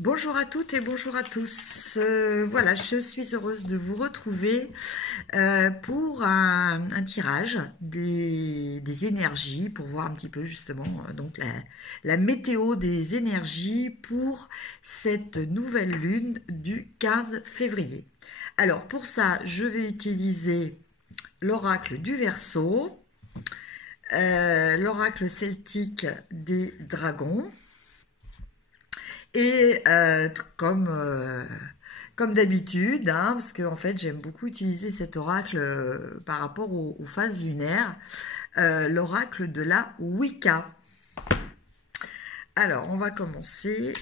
Bonjour à toutes et bonjour à tous. Voilà, je suis heureuse de vous retrouver pour un tirage des énergies, pour voir un petit peu justement donc la météo des énergies pour cette nouvelle lune du 15 février. Alors pour ça, je vais utiliser l'oracle du Verseau, l'oracle celtique des dragons. Et comme d'habitude, hein, parce que en fait j'aime beaucoup utiliser cet oracle par rapport aux phases lunaires, l'oracle de la Wicca. Alors on va commencer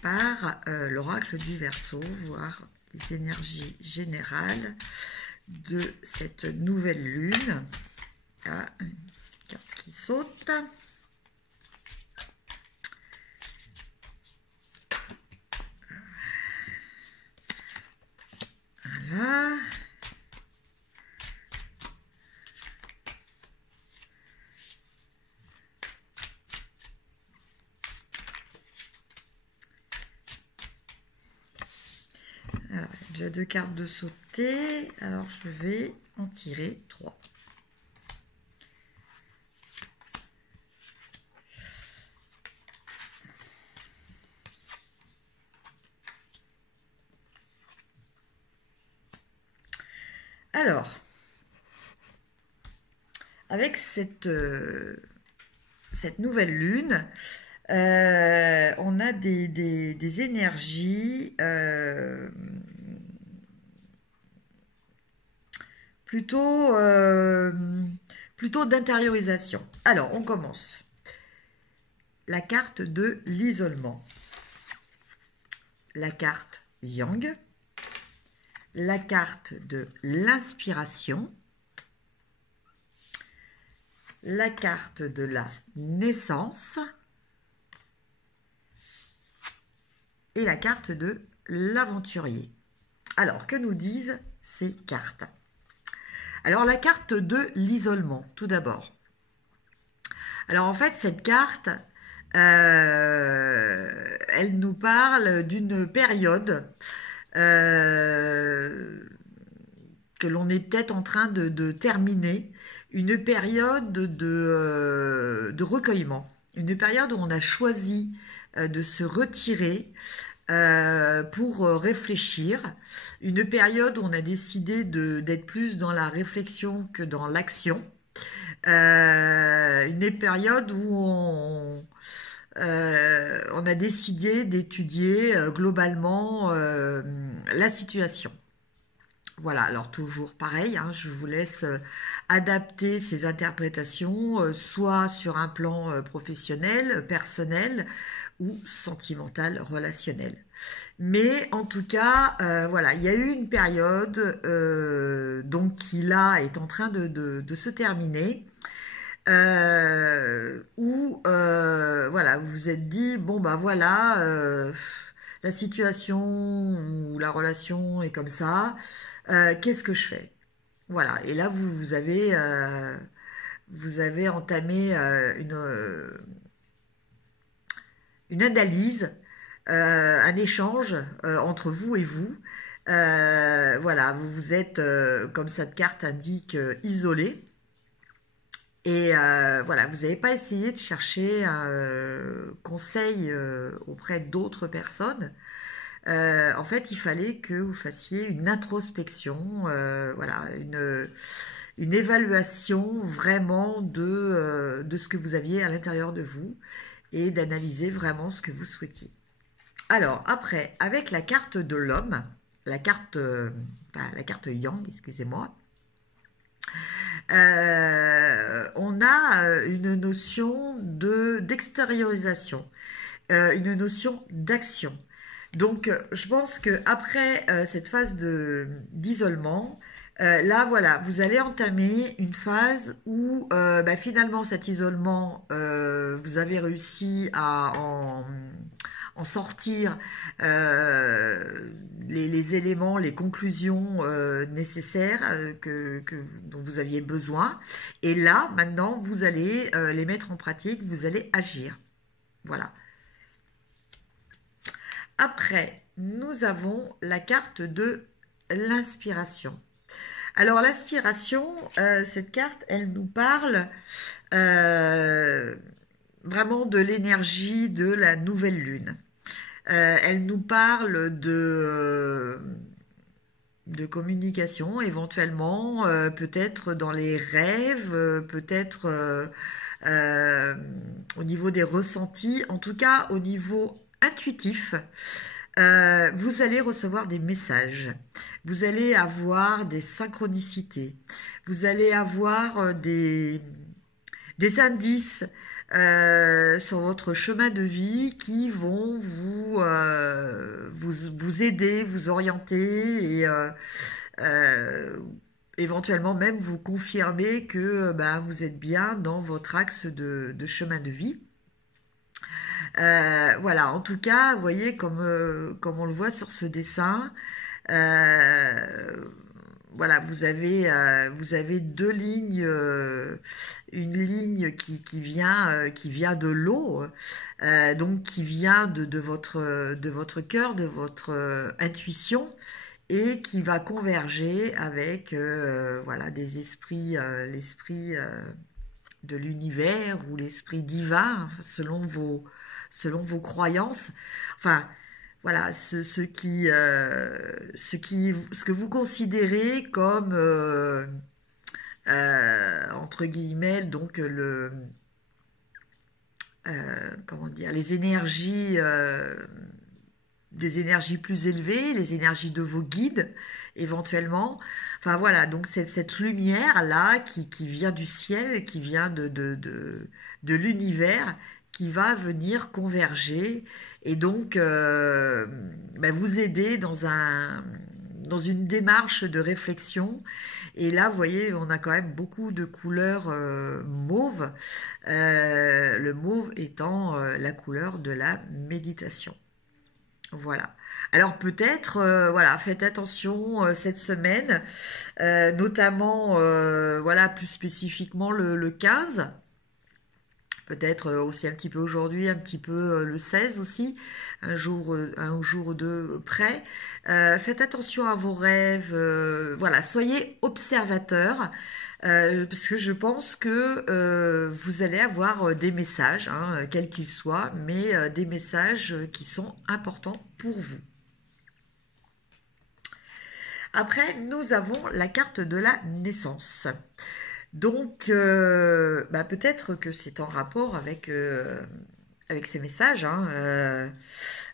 par l'oracle du Verseau, voir les énergies générales de cette nouvelle lune. Ah, une carte qui saute. Voilà. Alors, il y a déjà 2 cartes de sauter. Alors, je vais en tirer 3. Alors, avec cette nouvelle lune, on a des énergies plutôt d'intériorisation. Alors, on commence. La carte de l'isolement. La carte Yang. La carte de l'inspiration, la carte de la naissance et la carte de l'aventurier. Alors, que nous disent ces cartes? Alors, la carte de l'isolement, tout d'abord. Alors, en fait, cette carte, elle nous parle d'une période que l'on est peut-être en train de terminer, une période de recueillement, une période où on a choisi de se retirer pour réfléchir, une période où on a décidé d'être plus dans la réflexion que dans l'action, une période où on a décidé d'étudier globalement la situation. Voilà, alors toujours pareil, hein, je vous laisse adapter ces interprétations, soit sur un plan professionnel, personnel ou sentimental, relationnel. Mais en tout cas, voilà, il y a eu une période donc qui là est en train de se terminer. Où voilà, vous vous êtes dit bon bah voilà, la situation ou la relation est comme ça, qu'est-ce que je fais? Voilà, et là vous avez entamé une analyse, un échange entre vous et vous. Voilà, vous vous êtes, comme cette carte indique, isolé. Et voilà, vous n'avez pas essayé de chercher un conseil auprès d'autres personnes. En fait, il fallait que vous fassiez une introspection, voilà, une évaluation vraiment de ce que vous aviez à l'intérieur de vous et d'analyser vraiment ce que vous souhaitiez. Alors, après, avec la carte de l'homme, la carte Yang, excusez-moi, on a une notion d'extériorisation, une notion d'action. Donc, je pense que après cette phase d'isolement, là, voilà, vous allez entamer une phase où finalement cet isolement, vous avez réussi à en sortir les éléments, les conclusions nécessaires dont vous aviez besoin. Et là, maintenant, vous allez les mettre en pratique, vous allez agir. Voilà. Après, nous avons la carte de l'inspiration. Alors l'inspiration, cette carte, elle nous parle euh, vraiment de l'énergie de la nouvelle lune. Elle nous parle de communication éventuellement, peut-être dans les rêves, peut-être euh, au niveau des ressentis, en tout cas au niveau intuitif. Vous allez recevoir des messages, vous allez avoir des synchronicités, vous allez avoir des indices sur votre chemin de vie qui vont vous aider, vous orienter et euh, éventuellement même vous confirmer que ben, vous êtes bien dans votre axe de chemin de vie. Voilà, en tout cas, vous voyez, comme on le voit sur ce dessin, euh, voilà, vous avez deux lignes, une ligne qui vient de l'eau, donc qui vient de votre cœur, de votre intuition, et qui va converger avec voilà, des esprits, l'esprit de l'univers ou l'esprit divin, selon vos croyances. Enfin, voilà, ce que vous considérez comme entre guillemets donc comment dire, les énergies des énergies plus élevées, les énergies de vos guides éventuellement. Enfin voilà, donc cette lumière là qui vient du ciel, qui vient de l'univers, qui va venir converger et donc ben, vous aider dans une démarche de réflexion. Et là, vous voyez, on a quand même beaucoup de couleurs mauve, le mauve étant la couleur de la méditation. Voilà. Alors peut-être, voilà, faites attention cette semaine, notamment, voilà, plus spécifiquement le 15. Peut-être aussi un petit peu aujourd'hui, un petit peu le 16 aussi, un jour ou deux près. Faites attention à vos rêves, voilà, soyez observateurs, parce que je pense que vous allez avoir des messages, hein, quels qu'ils soient, mais des messages qui sont importants pour vous. Après, nous avons la carte de la naissance. Donc, bah, peut-être que c'est en rapport avec ces messages. Hein,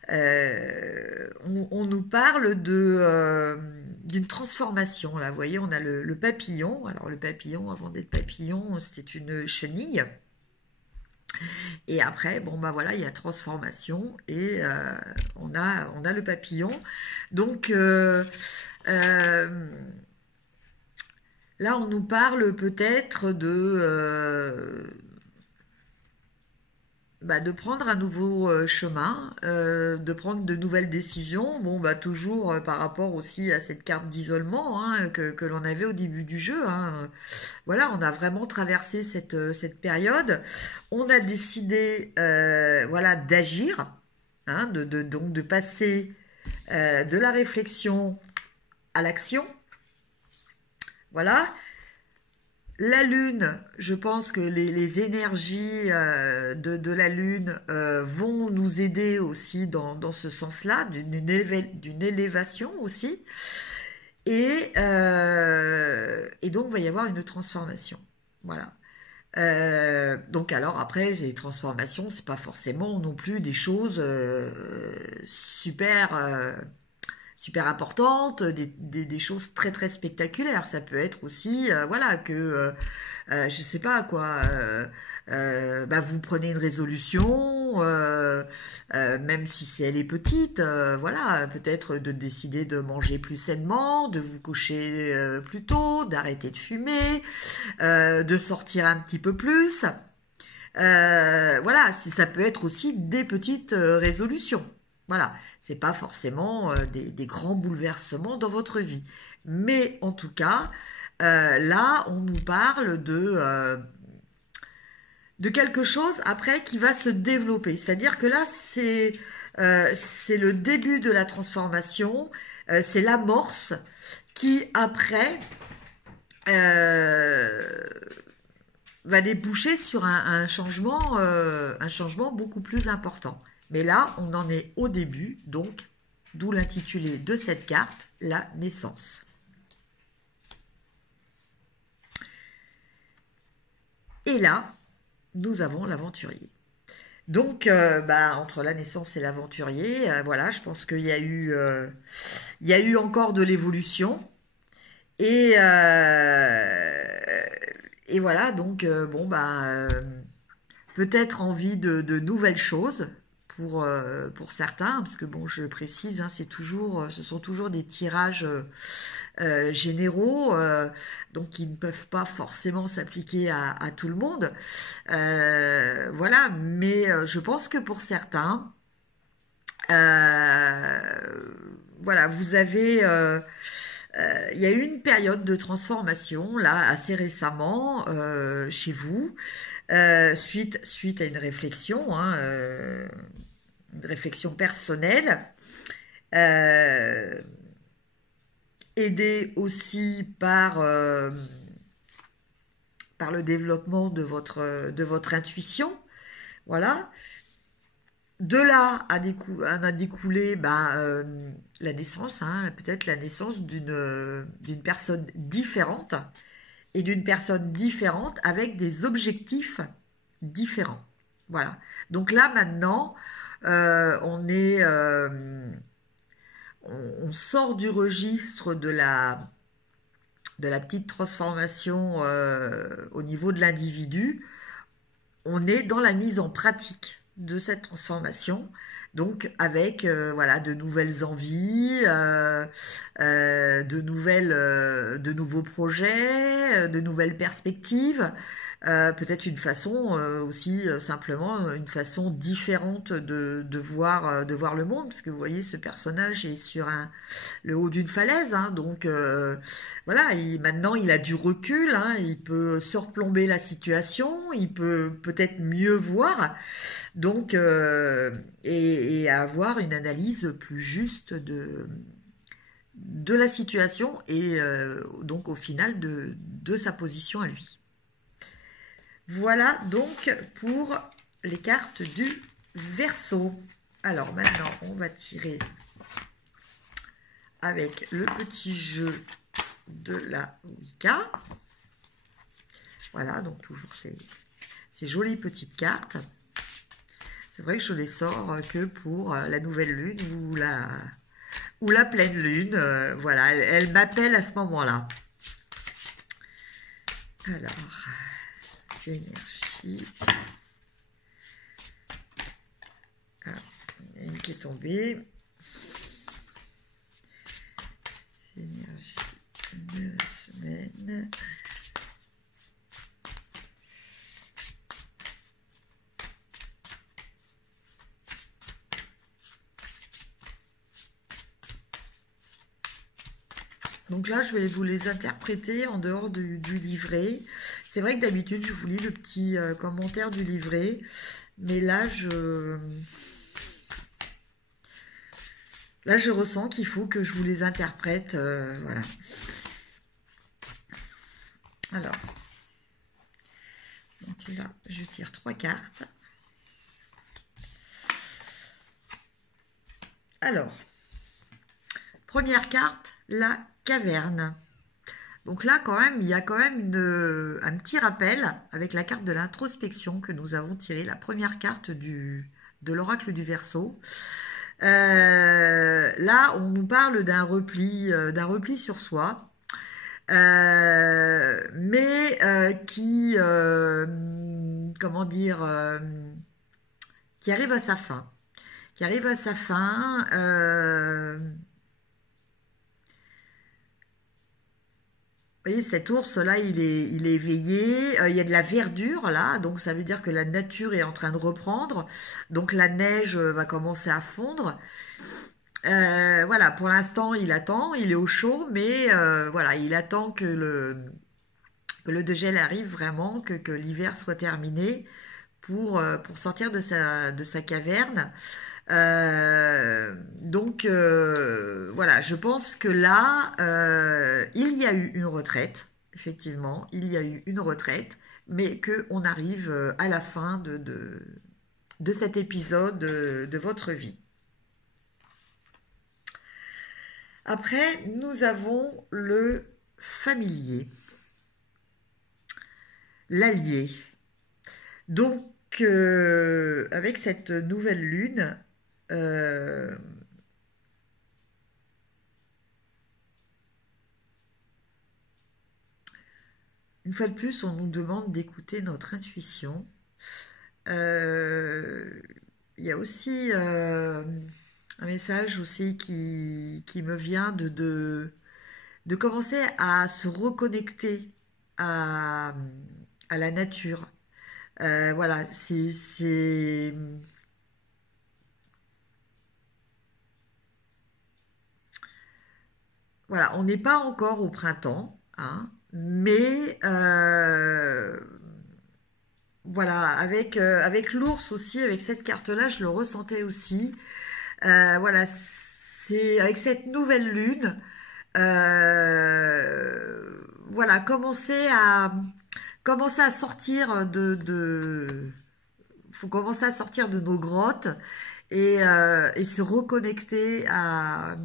on nous parle d'une transformation. Là, vous voyez, on a le papillon. Alors, le papillon, avant d'être papillon, c'était une chenille. Et après, bon, bah voilà, il y a transformation et on a le papillon. Donc, là, on nous parle peut-être bah, de prendre un nouveau chemin, de prendre de nouvelles décisions. Bon, bah toujours par rapport aussi à cette carte d'isolement hein, que l'on avait au début du jeu. Hein. Voilà, on a vraiment traversé cette période. On a décidé, voilà, d'agir, hein, donc de passer de la réflexion à l'action. Voilà. La Lune, je pense que les énergies de la Lune vont nous aider aussi dans ce sens-là, d'une élévation aussi. Et donc, il va y avoir une transformation. Voilà. Donc alors après, les transformations, c'est pas forcément non plus des choses super importantes, des choses très très spectaculaires. Ça peut être aussi, voilà, que, je sais pas quoi, bah, vous prenez une résolution, même si elle est petite, voilà, peut-être de décider de manger plus sainement, de vous coucher plus tôt, d'arrêter de fumer, de sortir un petit peu plus. Voilà, ça peut être aussi des petites résolutions. Voilà, c'est pas forcément des grands bouleversements dans votre vie. Mais en tout cas, là, on nous parle de quelque chose après qui va se développer. C'est-à-dire que là, c'est c'est le début de la transformation, c'est l'amorce qui, après, va déboucher sur un changement beaucoup plus important. Mais là, on en est au début, donc, d'où l'intitulé de cette carte, la naissance. Et là, nous avons l'aventurier. Donc, entre la naissance et l'aventurier, voilà, je pense qu'il y a eu encore de l'évolution. Et voilà, donc, peut-être envie de nouvelles choses pour certains, parce que bon, je précise, hein, ce sont toujours des tirages généraux, donc qui ne peuvent pas forcément s'appliquer à tout le monde. Voilà, mais je pense que pour certains, voilà, vous avez, il y a eu une période de transformation là assez récemment chez vous, suite à une réflexion, hein, une réflexion personnelle. Euh, Aidé aussi par le développement de votre intuition. Voilà. De là en a découlé la naissance, hein, peut-être la naissance d'une personne différente et d'une personne différente avec des objectifs différents. Voilà. Donc là maintenant, on sort du registre de la petite transformation au niveau de l'individu. On est dans la mise en pratique de cette transformation, donc avec voilà, de nouvelles envies, de nouveaux projets, de nouvelles perspectives, peut-être une façon aussi simplement une façon différente de voir le monde, parce que vous voyez, ce personnage est sur le haut d'une falaise, hein, donc voilà, maintenant il a du recul, hein, il peut surplomber la situation, il peut peut-être mieux voir, donc et avoir une analyse plus juste de la situation et donc au final de sa position à lui. Voilà donc pour les cartes du Verseau. Alors maintenant, on va tirer avec le petit jeu de la Wicca. Voilà, donc toujours ces jolies petites cartes. C'est vrai que je les sors que pour la nouvelle lune ou la pleine lune. Voilà, elle m'appelle à ce moment-là. Alors, énergie. Ah, il y a une qui est tombée. Énergie de la semaine. Donc là, je vais vous les interpréter en dehors du livret. C'est vrai que d'habitude, je vous lis le petit commentaire du livret. Mais là, je ressens qu'il faut que je vous les interprète. Voilà. Alors. Donc là, je tire 3 cartes. Alors. Première carte, la caverne. Donc là, quand même, il y a quand même un petit rappel avec la carte de l'introspection que nous avons tirée, la première carte de l'oracle du Verseau. Là, on nous parle d'un repli sur soi, mais qui, comment dire, qui arrive à sa fin. Qui arrive à sa fin. Vous voyez, cet ours-là, il est éveillé. Il y a de la verdure, là. Donc, ça veut dire que la nature est en train de reprendre. Donc, la neige va commencer à fondre. Voilà, pour l'instant, il attend. Il est au chaud, mais voilà, il attend que le dégel arrive vraiment, que l'hiver soit terminé pour sortir de sa caverne. Voilà, je pense que là, il y a eu une retraite, effectivement, il y a eu une retraite, mais qu'on arrive à la fin de cet épisode de votre vie. Après, nous avons le familier, l'allié. Donc, avec cette nouvelle lune, euh, une fois de plus, on nous demande d'écouter notre intuition. Euh, Il y a aussi un message aussi qui me vient de commencer à se reconnecter à, à la nature. Voilà, voilà, on n'est pas encore au printemps, hein, mais voilà, avec l'ours aussi, avec cette carte-là, je le ressentais aussi. Voilà, c'est avec cette nouvelle lune, voilà, commencer à sortir faut commencer à sortir de nos grottes et se reconnecter à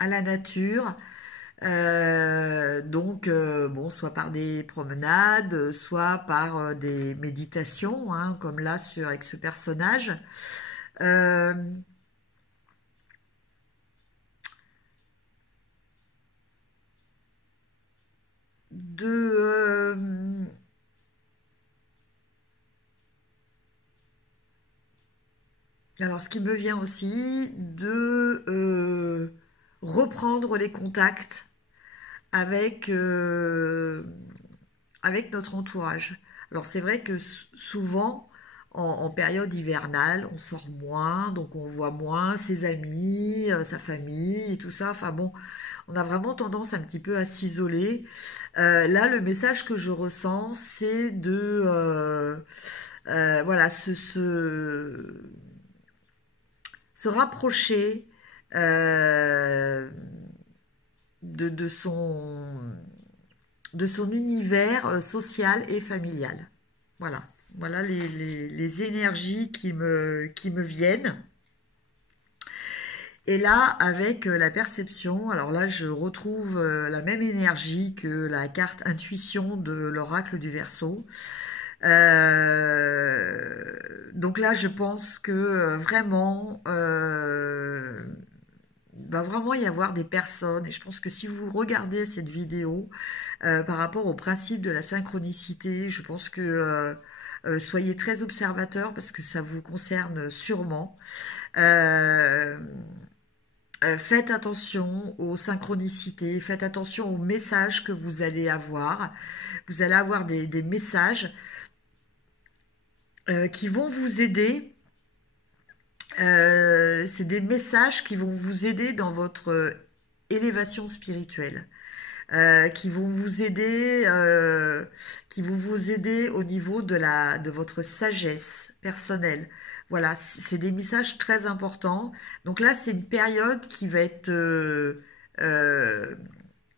la nature. Bon, soit par des promenades, soit par des méditations, hein, comme là avec ce personnage. Euh, de Alors, ce qui me vient aussi, de reprendre les contacts avec, avec notre entourage. Alors, c'est vrai que souvent, en période hivernale, on sort moins, donc on voit moins ses amis, sa famille et tout ça. Enfin bon, on a vraiment tendance un petit peu à s'isoler. Là, le message que je ressens, c'est de voilà, se rapprocher euh, de, de, son, de son univers social et familial. Voilà, voilà les énergies qui me viennent. Et là, avec la perception, alors là, je retrouve la même énergie que la carte intuition de l'oracle du Verseau. Donc là, je pense que vraiment, va vraiment y avoir des personnes, et je pense que si vous regardez cette vidéo par rapport au principe de la synchronicité, je pense que soyez très observateurs parce que ça vous concerne sûrement. Euh, Faites attention aux synchronicités, faites attention aux messages que vous allez avoir. Vous allez avoir des messages qui vont vous aider. C'est des messages qui vont vous aider dans votre élévation spirituelle, qui vont vous aider au niveau de votre sagesse personnelle. Voilà, c'est des messages très importants. Donc là, c'est une période qui va être euh,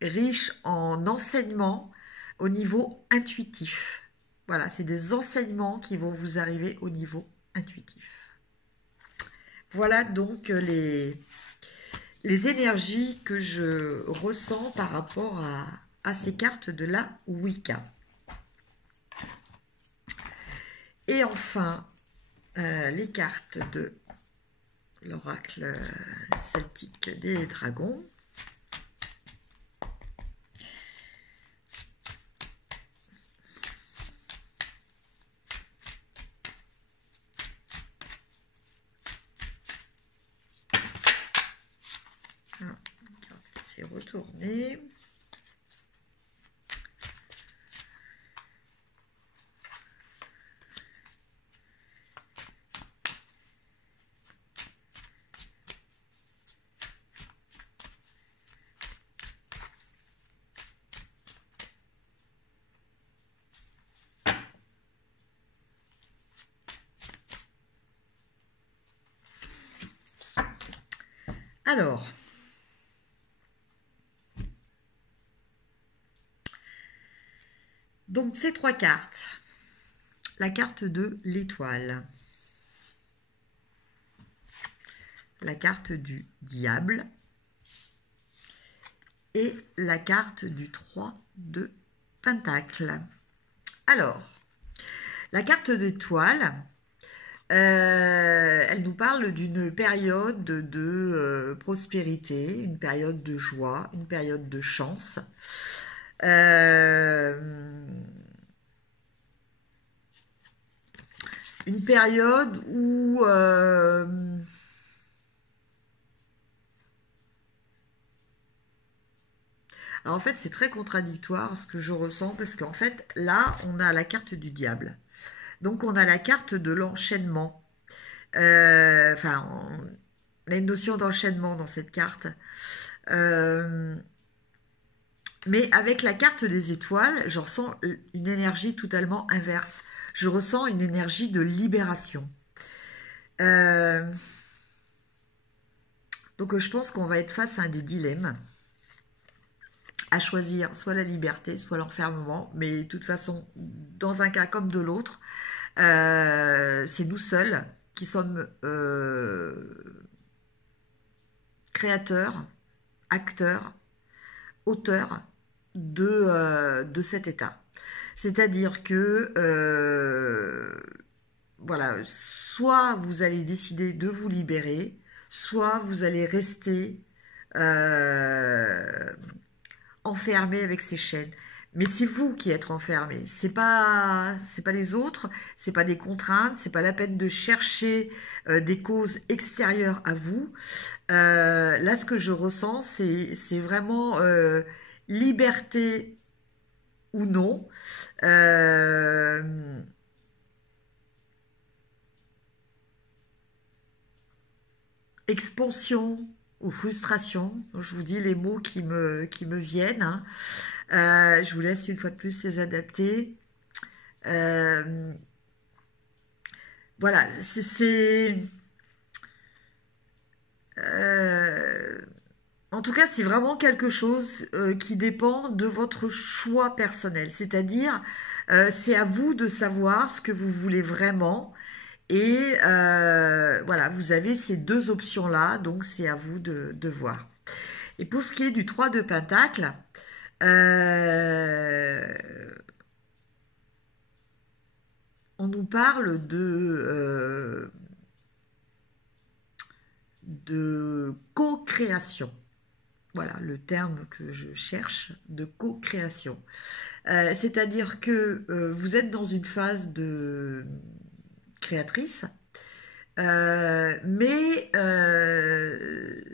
riche en enseignements au niveau intuitif. Voilà, c'est des enseignements qui vont vous arriver au niveau intuitif. Voilà donc les énergies que je ressens par rapport à ces cartes de la Wicca. Et enfin, les cartes de l'oracle celtique des dragons. C'est retourné. Alors, donc ces trois cartes. La carte de l'étoile. La carte du diable. Et la carte du 3 de Pentacle. Alors, la carte d'étoile, elle nous parle d'une période de prospérité, une période de joie, une période de chance. Une période où alors en fait c'est très contradictoire ce que je ressens parce qu'en fait là on a la carte du diable. Donc on a la carte de l'enchaînement. Enfin, on a une notion d'enchaînement dans cette carte. Mais avec la carte des étoiles, je ressens une énergie totalement inverse. Je ressens une énergie de libération. Donc je pense qu'on va être face à des dilemmes. À choisir soit la liberté, soit l'enfermement. Mais de toute façon, dans un cas comme de l'autre, c'est nous seuls qui sommes créateurs, acteurs, auteurs de cet état. C'est-à-dire que, voilà, soit vous allez décider de vous libérer, soit vous allez rester enfermé avec ces chaînes. Mais c'est vous qui êtes enfermé. C'est pas les autres. C'est pas des contraintes. C'est pas la peine de chercher des causes extérieures à vous. Là, ce que je ressens, c'est vraiment liberté ou non. Expansion ou frustration. Je vous dis les mots qui me viennent. Hein. Je vous laisse une fois de plus les adapter. Voilà, en tout cas, c'est vraiment quelque chose qui dépend de votre choix personnel. C'est-à-dire, c'est à vous de savoir ce que vous voulez vraiment. Et voilà, vous avez ces deux options-là, donc c'est à vous de voir. Et pour ce qui est du 3 de Pentacle, on nous parle de co-création. Voilà le terme que je cherche, de co-création. C'est-à-dire que vous êtes dans une phase de créatrice, mais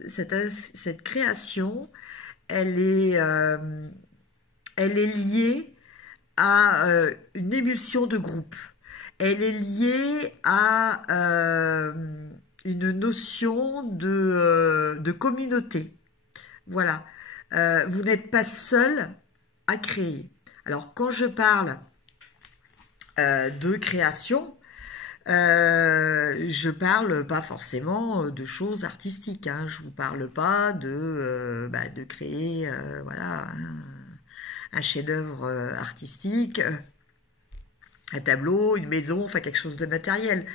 cette création, elle est liée à une émulsion de groupe. Elle est liée à une notion de communauté. Voilà. Vous n'êtes pas seul à créer. Alors, quand je parle de création, je parle pas forcément de choses artistiques. Hein. Je vous parle pas de créer voilà, un chef-d'œuvre artistique, un tableau, une maison, enfin quelque chose de matériel.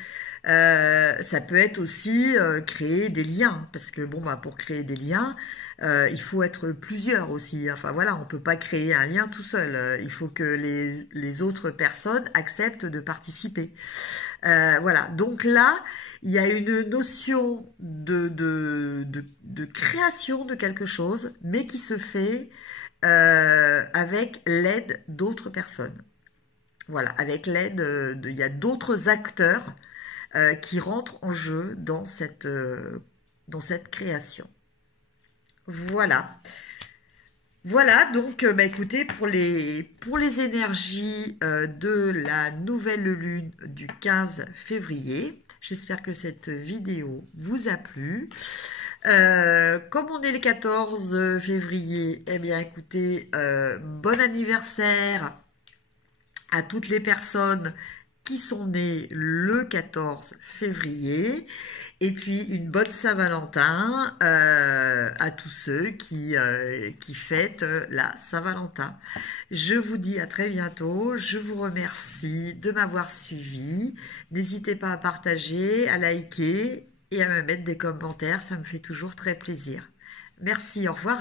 Ça peut être aussi créer des liens, parce que bon, pour créer des liens, il faut être plusieurs aussi. Enfin voilà, on peut pas créer un lien tout seul. Il faut que les autres personnes acceptent de participer. Voilà, donc là, il y a une notion de création de quelque chose, mais qui se fait avec l'aide d'autres personnes. Voilà, avec l'aide il y a d'autres acteurs qui rentrent en jeu dans cette création. Voilà. Voilà, donc écoutez, pour les énergies de la nouvelle lune du 15 février, j'espère que cette vidéo vous a plu. Comme on est le 14 février, eh bien écoutez, bon anniversaire à toutes les personnes qui sont nés le 14 février. Et puis une bonne Saint-Valentin à tous ceux qui fêtent la Saint-Valentin. Je vous dis à très bientôt. Je vous remercie de m'avoir suivi. N'hésitez pas à partager, à liker et à me mettre des commentaires. Ça me fait toujours très plaisir. Merci, au revoir.